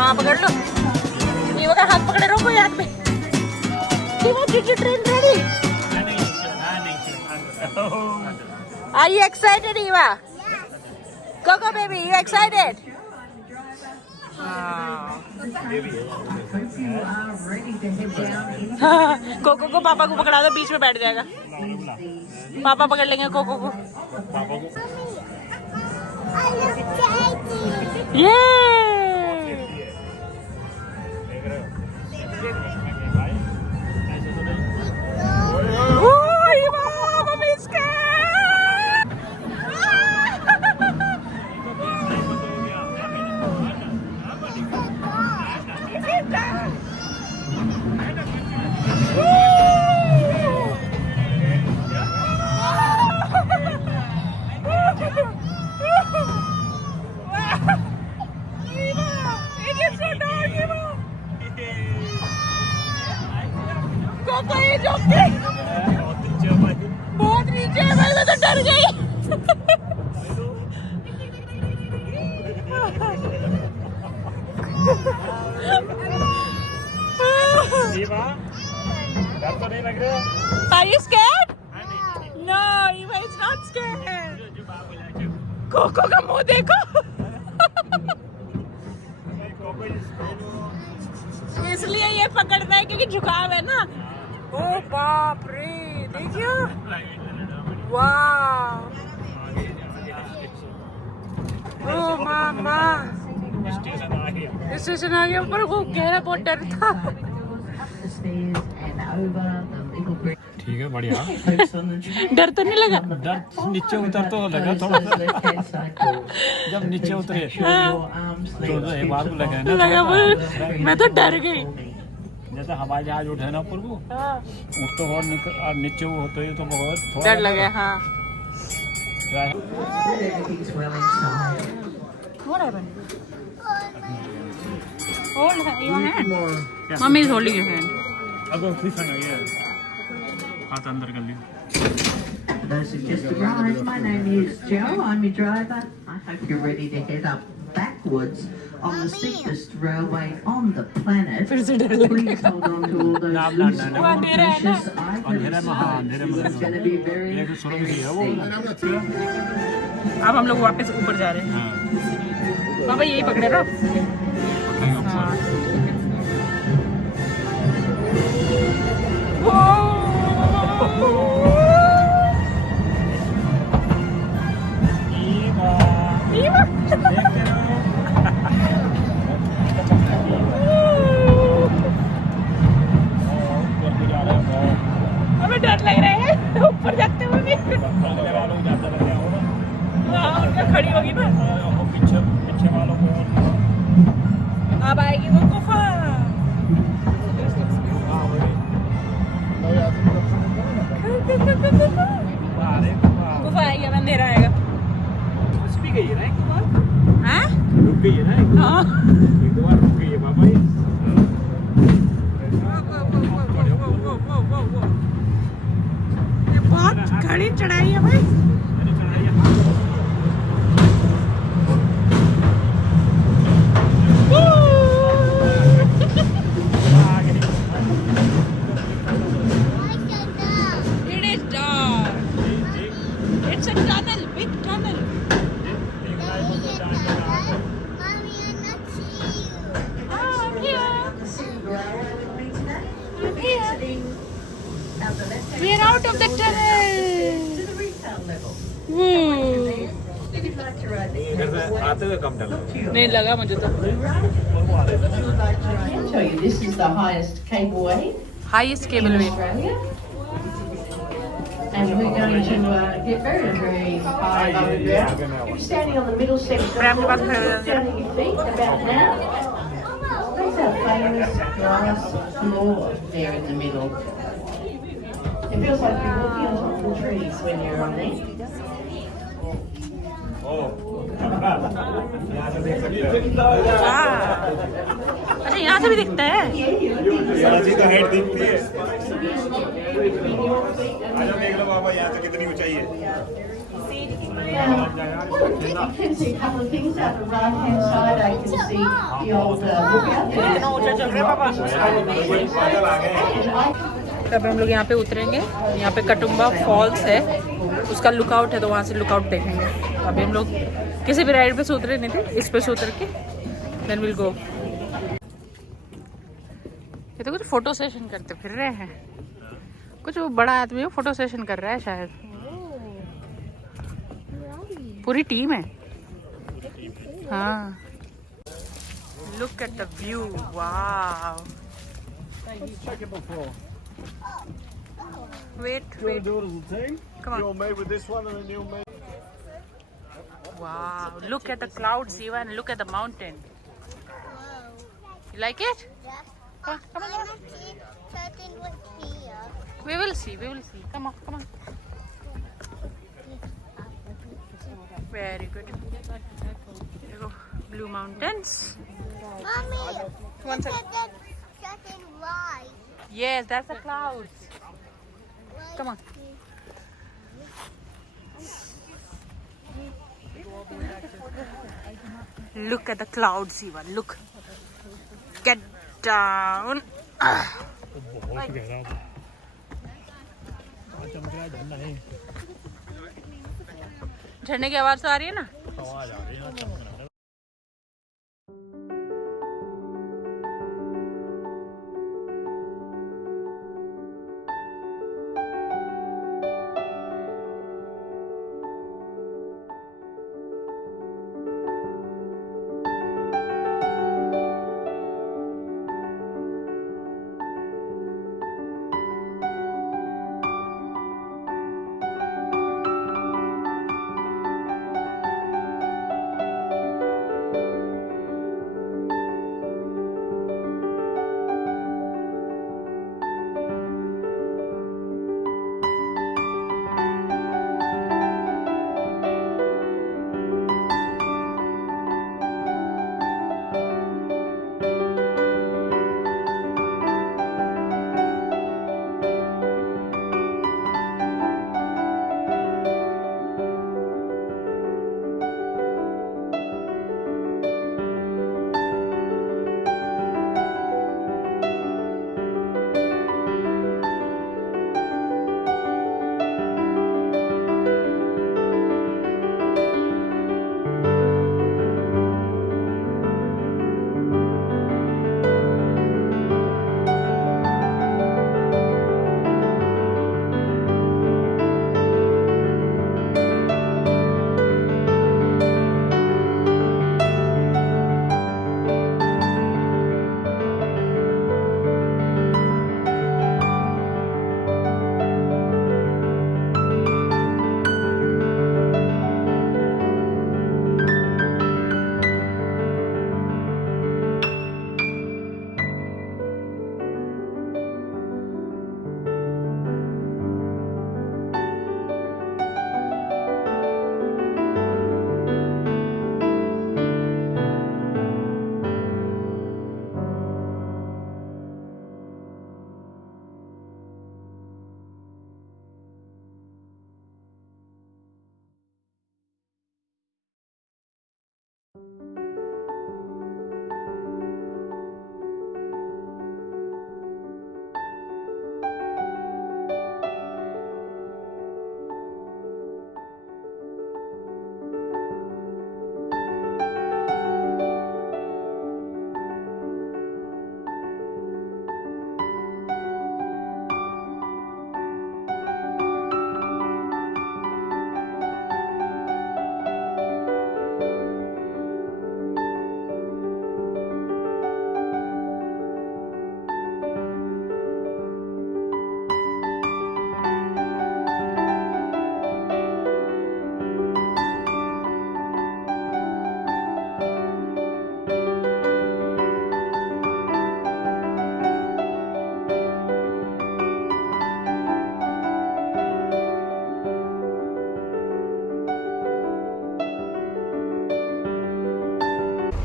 हाँ पकड़ लो। ईवा का हाथ पकड़े रहो कोई हाथ में। Eva did you train ready? Are you excited, Eva? Go go baby, you excited? Coco को पापा को पकड़ा दो, बीच में बैठ जाएगा। पापा पकड़ लेंगे कोको को। ये बहुत नीचे है भाई, मैं तो डर गई। डर तो नहीं लग रहा? Are you scared? No, Eva is not scared. Coco का मुंह देखो। इसलिए ये पकड़ना है क्योंकि झुकाव है ना। ओ बाप रे, देखियो। वाह। ओ मामा, स्टेशन आ गया, पर वो गहरा बहुत डर था। ठीक है, बढ़िया। डर तो नहीं लगा? डर नीचे उतर तो लगा थोड़ा सा। जब नीचे उतरे तो एक बार को लगा ना, मैं तो डर गई। जैसे हवाई जहाज उठे ना ऊपर को, उठ तो और नीचे वो होते ही तो बहुत डर लगे। हाँ। Mummy is holding your hand. हाथ अंदर कर लियो। Those who just arrived, my name is Joe. I'm your driver. I hope you're ready to head up backwards on the steepest railway on the planet. Please hold on to all those loose precious items. It's going to be very, very steep. अब हम लोग वापस ऊपर जा रहे हैं। बाबा यही पकड़े रहो। हमें डर लग रहा है ऊपर जाते हुए भी। उनका खड़ी होगी ना, पीछे वालों को अब आएगी वो गुफा। गुफा आएगी, अंधेरा आएगा। कुछ भी गई है ना एक बार? हाँ? रुक गई है ना एक बार? एक बार रुक गई है बाबा। ये बहुत खड़ी चढ़ाई है भाई। We are out of the tunnel. आते हुए कम डर नहीं लगा मुझे तो। This is the highest cableway. Highest cableway. And we're going to get very, very high above the ground. You're standing on the middle section. Down at your feet about now. That's our famous glass floor there in the middle. It feels like you're walking on top of the trees when you're on there. अच्छा यहाँ से भी दिखता है। तो हाइट दिखती है। देख लो बाबा यहाँ से कितनी ऊंचाई है। You can see a couple of things out the right-hand side. I can see the old lookout there. कितना ऊंचा चल रहा है पापा। तब हम लोग यहाँ पे उतरेंगे। यहाँ पे कटुम्बा फॉल्स है, उसका लुकआउट है, तो वहाँ से लुकआउट देखेंगे। अभी हम लोग किसी भी राइड पे से उतरे नहीं थे, इस पे से उतर के देन विल गो। ये तो कुछ फोटो सेशन करते फिर रहे हैं, कुछ वो बड़ा आदमी फोटो सेशन कर रहा है शायद। पूरी टीम है। हाँ, look at the view, wow. Wait. Do it as a team? Come on. You'll meet with this one and then you'll meet. Wow, look at the clouds even, look at the mountain. You like it? Yeah. Come on. Something with here. We will see. Come on. Very good. There you go, Bluemountains. Mommy, One look second. at that second line. Yes, that's the clouds. Come on. Look at the clouds even, look. Get down. बहुत गहरा है। चमक रहा है झरना है। झरने की आवाज तो आ रही है ना? आवाज आ रही है ना, चमक रहा है।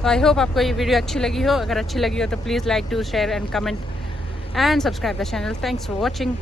तो आई होप आपको ये वीडियो अच्छी लगी हो। अगर अच्छी लगी हो तो please like, do, share and comment and subscribe the channel. Thanks for watching.